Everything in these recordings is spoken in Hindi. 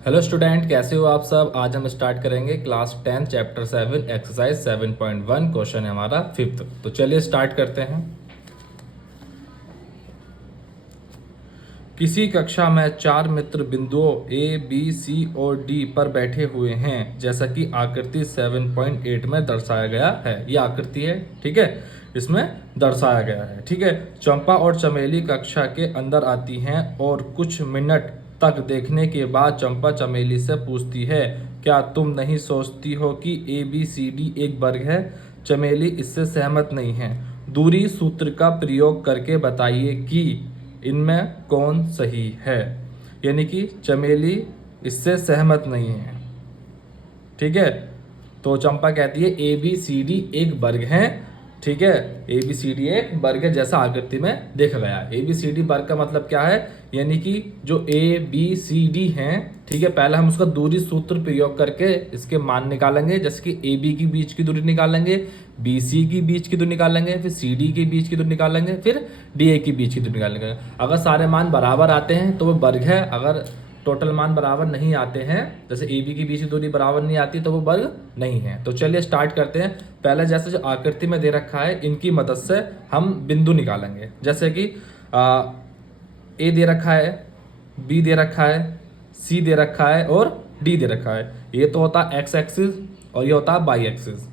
हेलो स्टूडेंट, कैसे हो आप सब। आज हम स्टार्ट करेंगे क्लास 10 चैप्टर 7 एक्सरसाइज 7.1। क्वेश्चन है हमारा फिफ्थ। तो चलिए स्टार्ट करते हैं। किसी कक्षा में चार मित्र बिंदुओं ए बी सी और डी पर बैठे हुए हैं, जैसा कि आकृति 7.8 में दर्शाया गया है। ये आकृति है, ठीक है, इसमें दर्शाया गया है। ठीक है, चंपा और चमेली कक्षा के अंदर आती हैं और कुछ मिनट तक देखने के बाद चंपा चमेली से पूछती है, क्या तुम नहीं सोचती हो कि ए बी सी डी एक वर्ग है। चमेली इससे सहमत नहीं है। दूरी सूत्र का प्रयोग करके बताइए कि इनमें कौन सही है। यानी कि चमेली इससे सहमत नहीं है। ठीक है, तो चंपा कहती है ए बी सी डी एक वर्ग है। ठीक है, ए बी सी डी एक वर्ग है, जैसा आकृति में देखा गया है। ए बी सी डी वर्ग का मतलब क्या है, यानी कि जो ए बी सी डी हैं, ठीक है, पहले हम उसका दूरी सूत्र प्रयोग करके इसके मान निकालेंगे। जैसे कि ए बी के बीच की दूरी निकालेंगे, बी सी के बीच की दूरी निकालेंगे, फिर सी डी के बीच की दूरी निकालेंगे, फिर डी ए के बीच की दूरी निकालेंगे। अगर सारे मान बराबर आते हैं तो वो वर्ग है। अगर टोटल मान बराबर नहीं आते हैं, जैसे ए बी की बीच की दूरी बराबर नहीं आती, तो वो वर्ग नहीं है। तो चलिए स्टार्ट करते हैं। पहले जैसे जो आकृति में दे रखा है, इनकी मदद से हम बिंदु निकालेंगे। जैसे कि ए दे रखा है, बी दे रखा है, सी दे रखा है और डी दे रखा है। ये तो होता है एक्स एक्सिस और ये होता है वाई एक्सिस।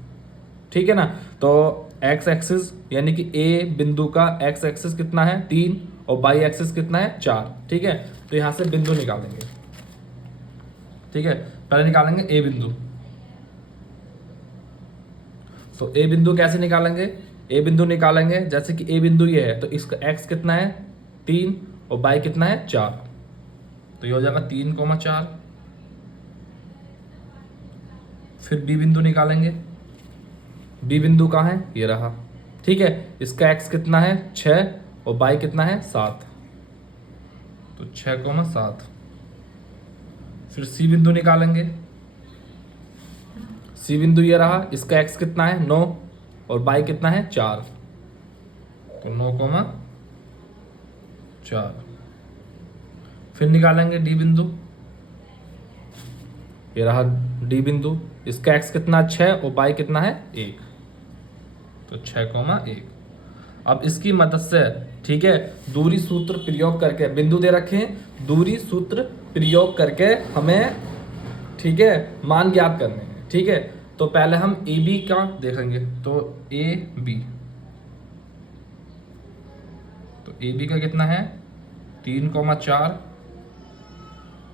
ठीक है ना। तो एक्स एक्सिस यानी कि ए बिंदु का एक्स एक्सिस कितना है 3 और वाई एक्सिस कितना है 4। ठीक है, तो यहां से बिंदु निकालेंगे। ठीक है, पहले निकालेंगे ए बिंदु। तो ए बिंदु कैसे निकालेंगे, ए बिंदु निकालेंगे जैसे कि ए बिंदु ये है, तो इसका एक्स कितना है 3 और वाई कितना है 4। तो ये हो जाएगा 3,4। फिर बी बिंदु निकालेंगे। बी बिंदु कहाँ है, ये रहा। ठीक है, इसका एक्स कितना है 6 और वाई कितना है 7। तो 6,7। फिर सी बिंदु निकालेंगे। सी बिंदु ये रहा, इसका एक्स कितना है 9 और वाई कितना है 4। तो 9,4। फिर निकालेंगे डी बिंदु। ये रहा डी बिंदु, इसका एक्स कितना 6 और वाई कितना है 1। तो 6,1। अब इसकी मदद से, ठीक है, दूरी सूत्र प्रयोग करके, बिंदु दे रखे हैं, दूरी सूत्र प्रयोग करके हमें, ठीक है, मान ज्ञात करने हैं। ठीक है, तो पहले हम ए बी का देखेंगे। तो ए बी, तो ए बी का कितना है 3,4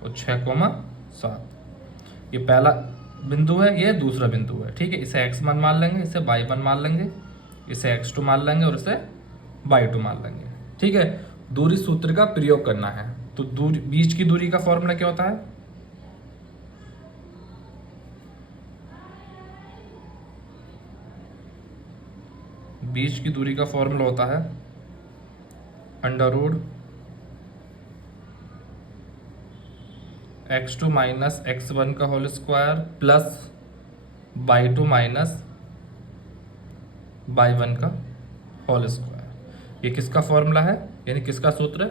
और 6,7। ये पहला बिंदु है, ये दूसरा बिंदु है। ठीक है, इसे x1 मान लेंगे, इसे y1 मान लेंगे, इसे x2 मान लेंगे और इसे y2 मान लेंगे। ठीक है, दूरी सूत्र का प्रयोग करना है। तो दूरी, बीच की दूरी का फॉर्मूला क्या होता है, बीच की दूरी का फॉर्मूला होता है under root x2 minus x1 का whole square plus y2 minus y1 का होल स्क्वायर। ये किसका फॉर्मूला है, यानी किसका सूत्र है,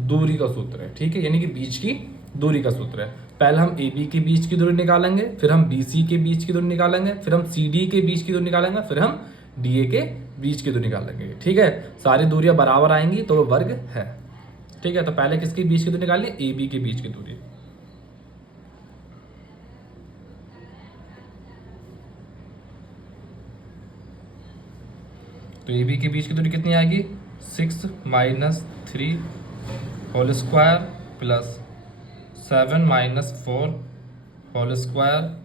दूरी का सूत्र है। ठीक है, यानी कि बीच की दूरी का सूत्र है। पहले हम ए बी के बीच की दूरी निकालेंगे, फिर हम बी सी के बीच की दूरी निकालेंगे, फिर हम सी डी के बीच की दूरी निकालेंगे, फिर हम डी ए के बीच की दूरी निकालेंगे। ठीक है, सारी दूरियां बराबर आएंगी तो वो वर्ग है। ठीक है, तो पहले किसके बीच की दूरी निकालिए, ए बी के बीच की दूरी। तो ए बी के बीच की दूरी कितनी आएगी 6 minus 3 whole square plus 7 minus 4 whole square.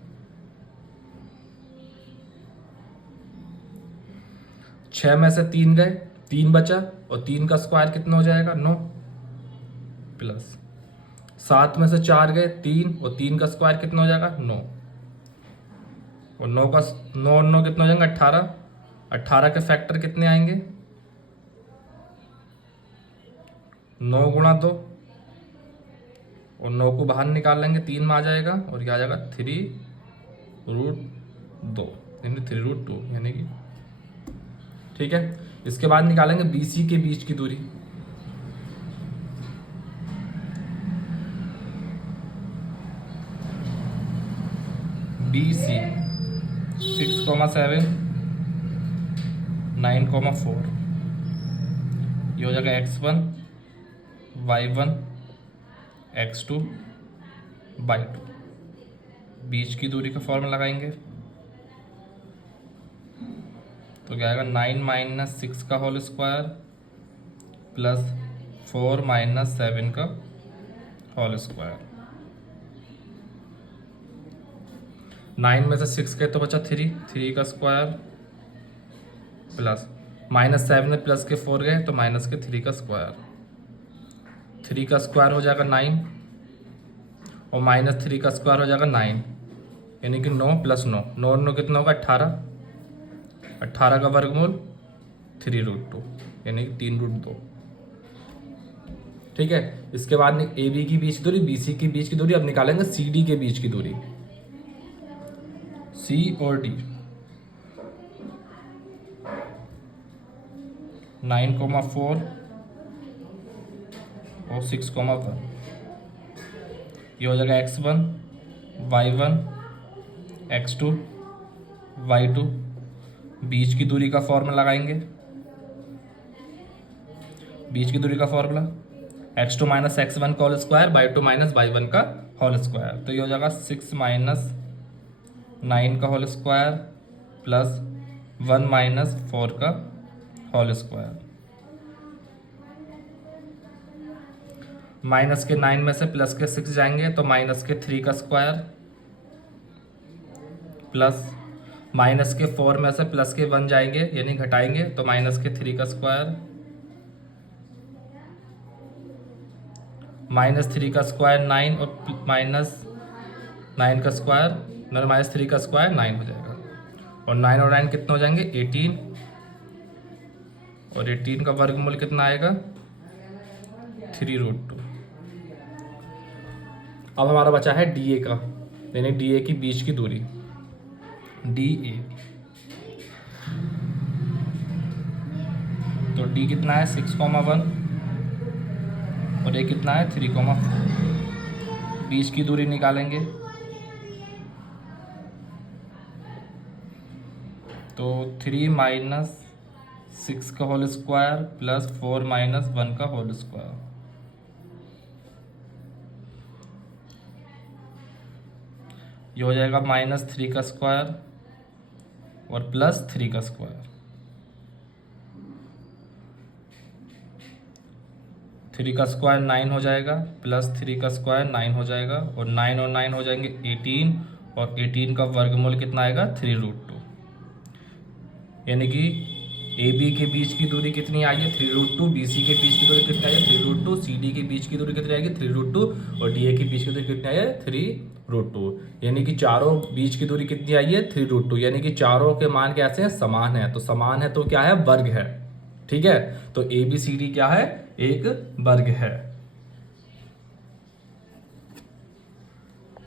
6 में से 3 गए, 3 बचा, और 3 का स्क्वायर कितना हो जाएगा 9, प्लस 7 में से 4 गए 3, और 3 का स्क्वायर कितना हो जाएगा 9, और 9 का 9 और 9 कितना हो जाएगा 18। 18 के फैक्टर कितने आएंगे 9 गुणा 2, और 9 को बाहर निकाल लेंगे 3 में आ जाएगा, और यह आ जाएगा 3√2 यानी 3√2 यानी कि। ठीक है, इसके बाद निकालेंगे बी सी के बीच की दूरी। BC 6,7 9,4, ये हो जाएगा x1 y1 x2 y2। बीच की दूरी का फॉर्मूला लगाएंगे तो क्या आएगा 9 माइनस 6 का होल स्क्वायर प्लस 4 माइनस 7 का होल स्क्वायर। 9 में से 6 गए तो बचा 3 का स्क्वायर प्लस माइनस 7 में प्लस के 4 गए तो माइनस के 3 का स्क्वायर। 3 का स्क्वायर हो जाएगा 9 और माइनस 3 का स्क्वायर हो जाएगा 9, यानी कि 9 प्लस 9, 9 9 कितना होगा 18, 18 का वर्गमूल 3√2 यानी कि 3√2। ठीक है, इसके बाद ए बी की बीच की दूरी, बी सी की बीच की दूरी, अब निकालेंगे सी डी के बीच की दूरी। सी और डी 9,4 और 6,1, ये हो जाएगा x1 y1 x2 y2। बीच की दूरी का फॉर्मूला लगाएंगे, बीच की दूरी का फॉर्मूला x2 माइनस x1 का whole square y2 minus y1 का होल स्क्वायर। तो ये हो जाएगा 6 माइनस 9 का होल स्क्वायर प्लस 1 माइनस 4 का होल स्क्वायर। माइनस के 9 में से प्लस के 6 जाएंगे तो माइनस के 3 का स्क्वायर प्लस माइनस के 4 में से प्लस के 1 जाएंगे यानी घटाएंगे तो माइनस के 3 का स्क्वायर, माइनस 3 का स्क्वायर 9 और माइनस 9 का स्क्वायर, माइनस 3 का स्क्वायर 9 हो जाएगा और 9 और 9 कितने हो जाएंगे 18, और 18 का वर्गमूल कितना आएगा 3√2। अब हमारा बचा है डी ए का, यानी डी ए की बीच की दूरी डी ए। तो डी कितना है 6,1 और ए कितना है 3,4। बीच की दूरी निकालेंगे तो 3 माइनस 6 का होल स्क्वायर प्लस 4 माइनस 1 का होल स्क्वायर। ये हो जाएगा माइनस 3 का स्क्वायर और प्लस 3 का स्क्वायर। 3 का स्क्वायर 9 हो जाएगा प्लस 3 का स्क्वायर 9 हो जाएगा और 9 और 9 हो जाएंगे 18, और 18 का वर्गमूल कितना आएगा 3√2। यानी कि ए बी के बीच की दूरी कितनी आई है 3√2, बी सी के बीच की दूरी कितनी आई है 3√2, सी डी के बीच की दूरी कितनी आएगी 3√2 और डी ए के बीच की दूरी कितनी आई है 3√2। यानी कि चारों बीच की दूरी कितनी आई है 3√2, यानी कि चारों के मान कैसे हैं समान है। तो समान है तो क्या है वर्ग है। ठीक है, तो ए बी सी डी क्या है एक वर्ग है।